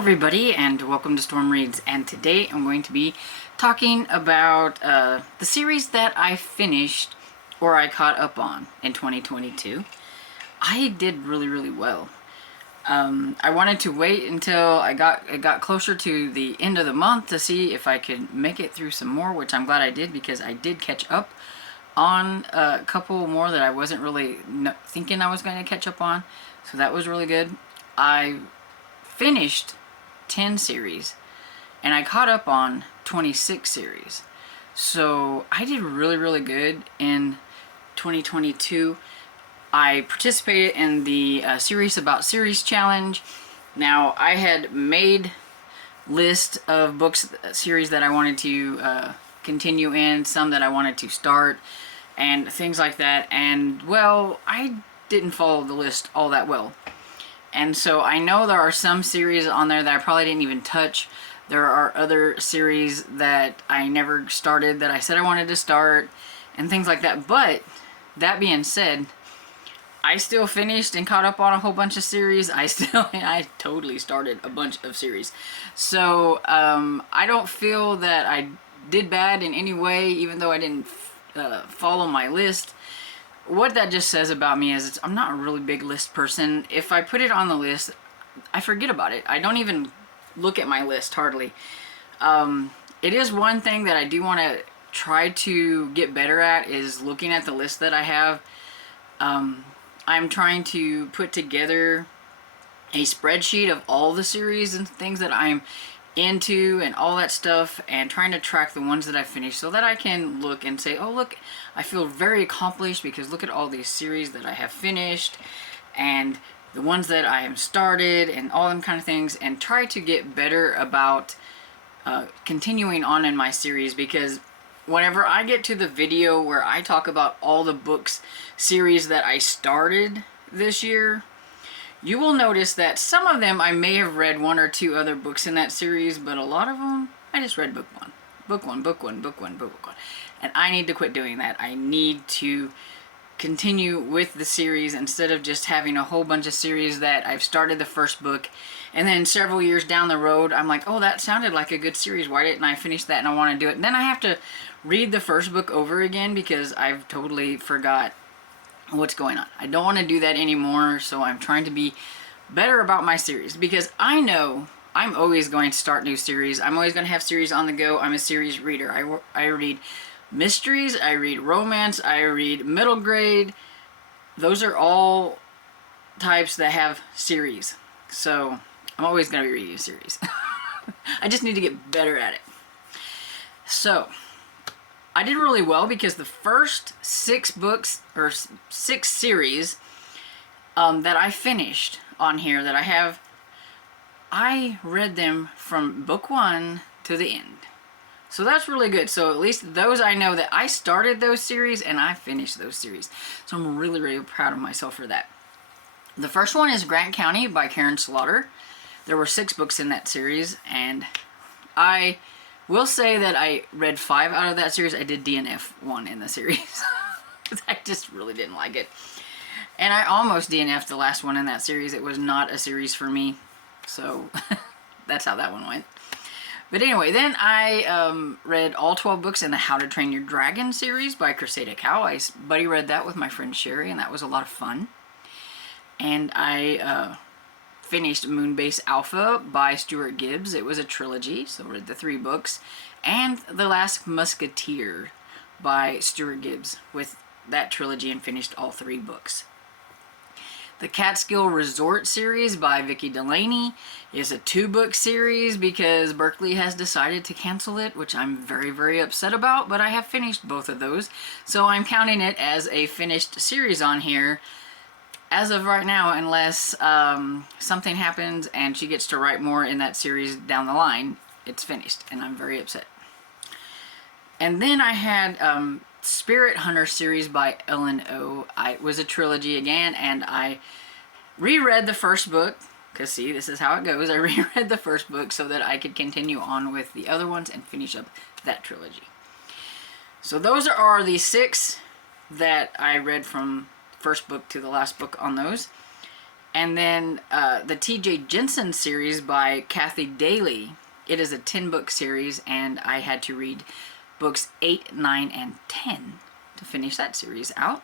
everybody, and welcome to Storm Reads. And today I'm going to be talking about the series that I finished or I caught up on in 2022. I did really well. I wanted to wait until it got closer to the end of the month to see if I could make it through some more, which I'm glad I did, because I did catch up on a couple more that I wasn't really thinking I was going to catch up on. So that was really good. I finished 10 series and I caught up on 26 series. So I did really good in 2022. I participated in the Series About Series Challenge. Now, I had made list of books, series that I wanted to continue in, some that I wanted to start, and things like that. And, well, I didn't follow the list all that well. And so I know there are some series on there that I probably didn't even touch. There are other series that I never started that I said I wanted to start and things like that. But that being said, I still finished and caught up on a whole bunch of series. I totally started a bunch of series. So I don't feel that I did bad in any way, even though I didn't follow my list. What that just says about me is I'm not a really big list person. If I put it on the list, I forget about it. I don't even look at my list hardly. It is one thing that I do want to try to get better at, is looking at the list that I have. I'm trying to put together a spreadsheet of all the series and things that I'm into and all that stuff, and trying to track the ones that I finished so that I can look and say, oh look, I feel very accomplished because look at all these series that I have finished and the ones that I have started and all them kind of things, and try to get better about continuing on in my series. Because whenever I get to the video where I talk about all the books series that I started this year, you will notice that some of them I may have read one or two other books in that series, but a lot of them I just read book one. And I need to quit doing that. I need to continue with the series instead of just having a whole bunch of series that I've started the first book and then several years down the road I'm like, oh, that sounded like a good series, why didn't I finish that, and I want to do it, and then I have to read the first book over again because I've totally forgot what's going on. I don't want to do that anymore, so I'm trying to be better about my series, because I know I'm always going to start new series. I'm always going to have series on the go. I'm a series reader. I read mysteries, I read romance, I read middle grade. Those are all types that have series. So I'm always going to be reading a series. I just need to get better at it. So I did really well because the first 6 books or 6 series that I finished on here that I have, I read them from book 1 to the end. So that's really good. So at least those, I know that I started those series and I finished those series. So I'm really proud of myself for that. The first one is Grant County by Karen Slaughter. There were 6 books in that series, and I will say that I read 5 out of that series. I did DNF 1 in the series. I just really didn't like it. And I almost DNF'd the last one in that series. It was not a series for me. So that's how that one went. But anyway, then I read all 12 books in the How to Train Your Dragon series by Cressida Cow. I buddy read that with my friend Sherry, and that was a lot of fun. And I finished Moonbase Alpha by Stuart Gibbs. It was a trilogy, so read the 3 books. And The Last Musketeer by Stuart Gibbs with that trilogy, and finished all 3 books. The Catskill Resort series by Vicki Delaney is a 2-book series because Berkley has decided to cancel it, which I'm very upset about, but I have finished both of those. So I'm counting it as a finished series on here as of right now, unless something happens and she gets to write more in that series down the line. It's finished, and I'm very upset. And then I had Spirit Hunter series by Ellen O. It was a trilogy again, and I reread the first book, because see, this is how it goes. I reread the first book so that I could continue on with the other ones and finish up that trilogy. So those are the 6 that I read from first book to the last book on those. And then the T.J. Jensen series by Kathy Daly. It is a 10-book series, and I had to read books 8, 9, and 10 to finish that series out.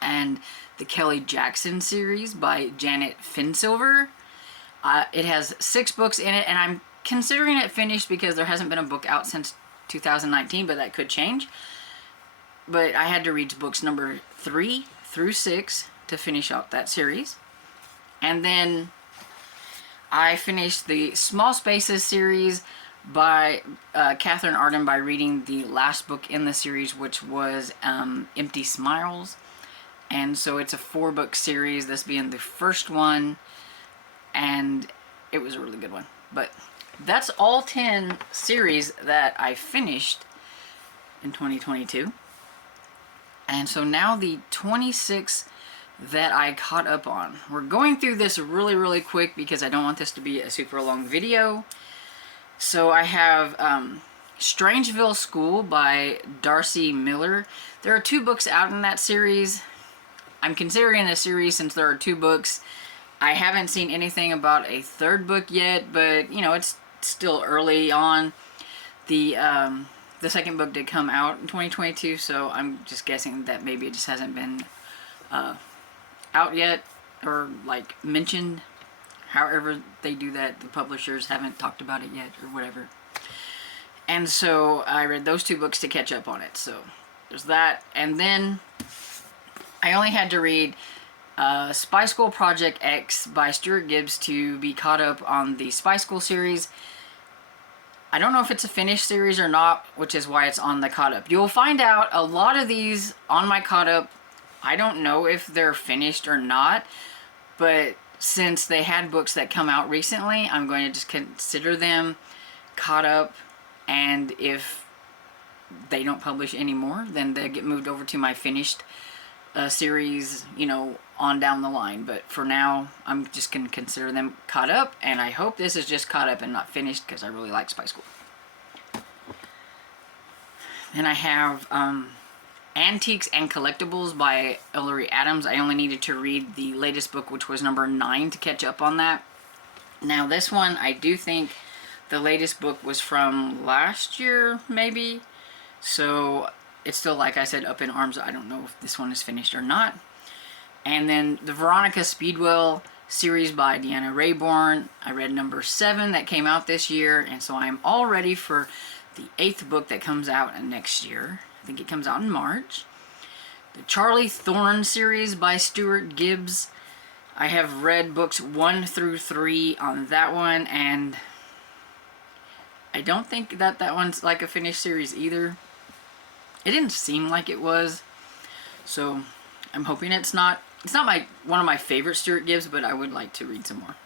And the Kelly Jackson series by Janet Finsilver. It has 6 books in it, and I'm considering it finished because there hasn't been a book out since 2019, but that could change. But I had to read books number 3 through 6 to finish out that series. And then I finished the Small Spaces series by Catherine Arden by reading the last book in the series, which was Empty Smiles. And so it's a 4-book series, this being the first one, and it was a really good one. But that's all 10 series that I finished in 2022. And so now the 26 that I caught up on. We're going through this really quick because I don't want this to be a super long video. So I have Strangeville School by Darcy Miller. There are 2 books out in that series. I'm considering the series since there are 2 books. I haven't seen anything about a 3rd book yet, but you know, it's still early on. The 2nd book did come out in 2022, so I'm just guessing that maybe it just hasn't been out yet, or like mentioned. However they do that, the publishers haven't talked about it yet or whatever. And so I read those 2 books to catch up on it. So there's that. And then I only had to read Spy School Project X by Stuart Gibbs to be caught up on the Spy School series. I don't know if it's a finished series or not, which is why it's on the caught up. You'll find out a lot of these on my caught up. I don't know if they're finished or not, but since they had books that come out recently, I'm going to just consider them caught up, and if they don't publish anymore, then they get moved over to my finished series, you know, on down the line. But for now, I'm just going to consider them caught up, and I hope this is just caught up and not finished because I really like Spy School. Then I have Antiques and Collectibles by Ellery Adams. I only needed to read the latest book, which was number 9, to catch up on that. Now this one, I do think the latest book was from last year, maybe. So it's still, like I said, up in arms. I don't know if this one is finished or not. And then the Veronica Speedwell series by Deanna Rayborn. I read number 7 that came out this year, and so I'm all ready for the 8th book that comes out next year. I think it comes out in March. The Charlie Thorne series by Stuart Gibbs. I have read books 1 through 3 on that one, and I don't think that one's like a finished series either. It didn't seem like it was, so I'm hoping it's not. It's not one of my favorite Stuart Gibbs, but I would like to read some more.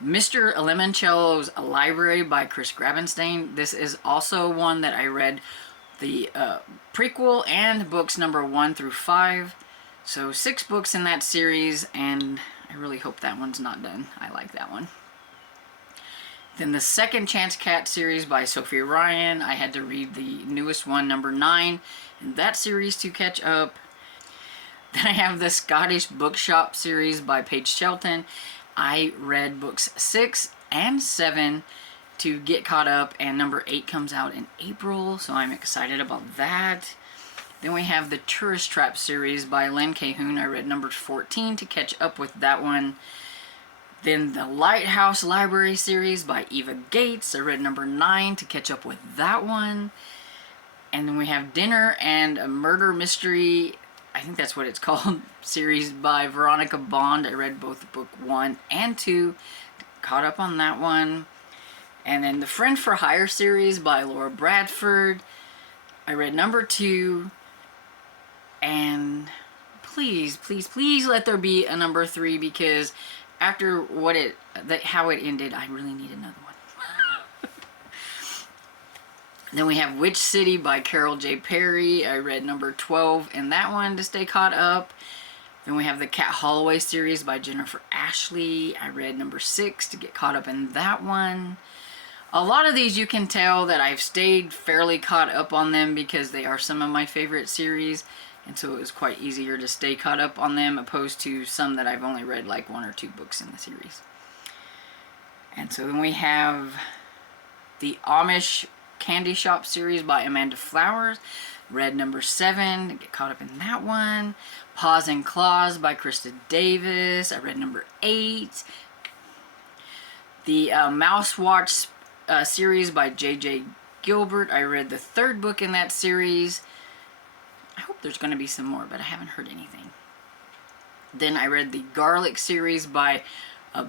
Mr. Limoncello's Library by Chris Gravenstein. This is also one that I read the prequel and books number 1 through 5. So 6 books in that series, and I really hope that one's not done. I like that one. Then the Second Chance Cat series by Sophie Ryan. I had to read the newest one, number 9, in that series to catch up. Then I have the Scottish Bookshop series by Paige Shelton. I read books 6 and 7 to get caught up, and number 8 comes out in April, so I'm excited about that. Then we have the Tourist Trap series by Len Cahoon. I read number 14 to catch up with that one. Then the Lighthouse Library series by Eva Gates. I read number 9 to catch up with that one. And then we have Dinner and a Murder Mystery, I think that's what it's called, series by Veronica Bond. I read both book 1 and 2, caught up on that one. And then the Friend for Hire series by Laura Bradford. I read number 2. And please, please, please let there be a number 3, because after how it ended, I really need another one. Then we have Witch City by Carol J. Perry. I read number 12 in that one to stay caught up. Then we have the Cat Holloway series by Jennifer Ashley. I read number 6 to get caught up in that one. A lot of these you can tell that I've stayed fairly caught up on them because they are some of my favorite series. and so it was quite easier to stay caught up on them, opposed to some that I've only read like 1 or 2 books in the series. And so then we have the Amish Candy Shop series by Amanda Flowers. Read number 7, get caught up in that one. Paws and Claws by Krista Davis. I read number 8. The Mouse Watch series by J.J. Gilbert. I read the 3rd book in that series. I hope there's going to be some more, but I haven't heard anything. Then I read the Garlic series by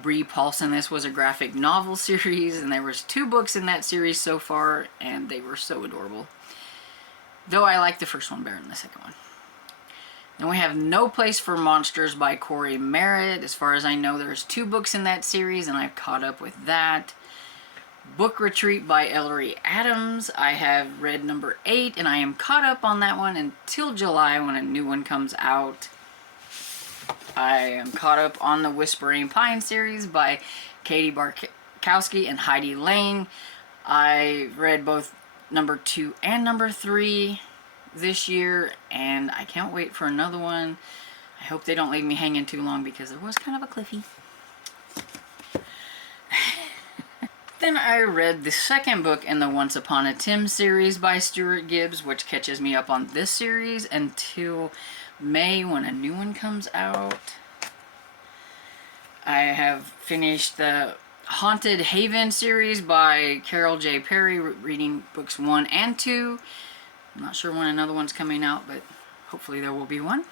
Bree Paulson. This was a graphic novel series, and there was 2 books in that series so far, and they were so adorable. Though I like the first one better than the second one. Then we have No Place for Monsters by Corey Merritt. As far as I know, there's 2 books in that series, and I've caught up with that. Book Retreat by Ellery Adams. I have read number 8, and I am caught up on that one until July when a new one comes out. I am caught up on the Whispering Pine series by Katie Barkowski and Heidi Lane. I read both number 2 and number 3 this year, and I can't wait for another one. I hope they don't leave me hanging too long because there was kind of a cliffy. Then I read the 2nd book in the Once Upon a Tim series by Stuart Gibbs, which catches me up on this series until May when a new one comes out. I have finished the Haunted Haven series by Carol J. Perry, reading books 1 and 2. I'm not sure when another one's coming out, but hopefully there will be one.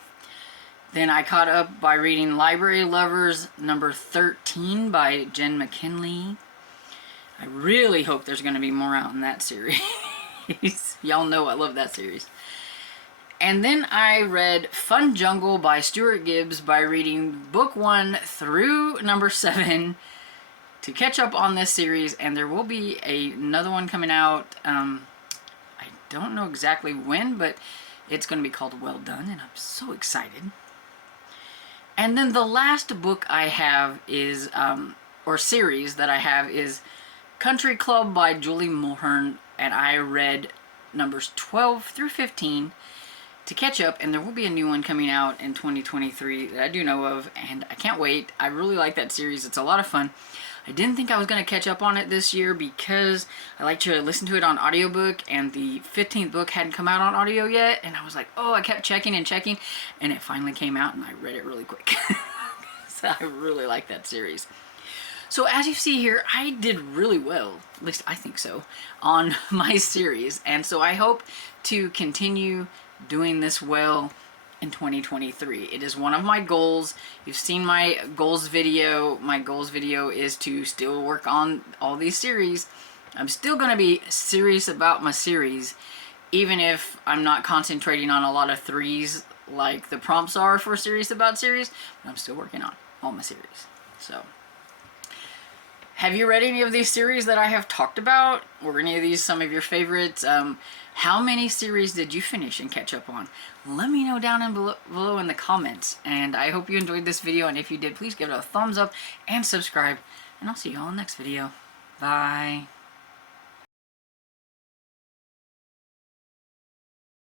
Then I caught up by reading Library Lovers number 13 by Jen McKinley. I really hope there's going to be more out in that series. Y'all know I love that series. And then I read Fun Jungle by Stuart Gibbs by reading book 1 through number 7 to catch up on this series, and there will be another one coming out. I don't know exactly when, but it's going to be called Well Done, and I'm so excited. And then the last book I have is, or series that I have, is Country Club by Julie Mulhern, and I read numbers 12 through 15 to catch up, and there will be a new one coming out in 2023 that I do know of, and I can't wait. I really like that series. It's a lot of fun. I didn't think I was going to catch up on it this year because I like to listen to it on audiobook, and the 15th book hadn't come out on audio yet, and I was like, oh, I kept checking and checking, and it finally came out, and I read it really quick. So I really like that series. So as you see here, I did really well, at least I think so, on my series, and so I hope to continue doing this well in 2023. It is one of my goals. You've seen my goals video. My goals video is to still work on all these series. I'm still going to be serious about my series, even if I'm not concentrating on a lot of 3s like the prompts are for serious about series, but I'm still working on all my series. So, have you read any of these series that I have talked about? Were any of these some of your favorites? How many series did you finish and catch up on? Let me know down in below in the comments. And I hope you enjoyed this video. And if you did, please give it a thumbs up and subscribe. And I'll see you all in the next video. Bye.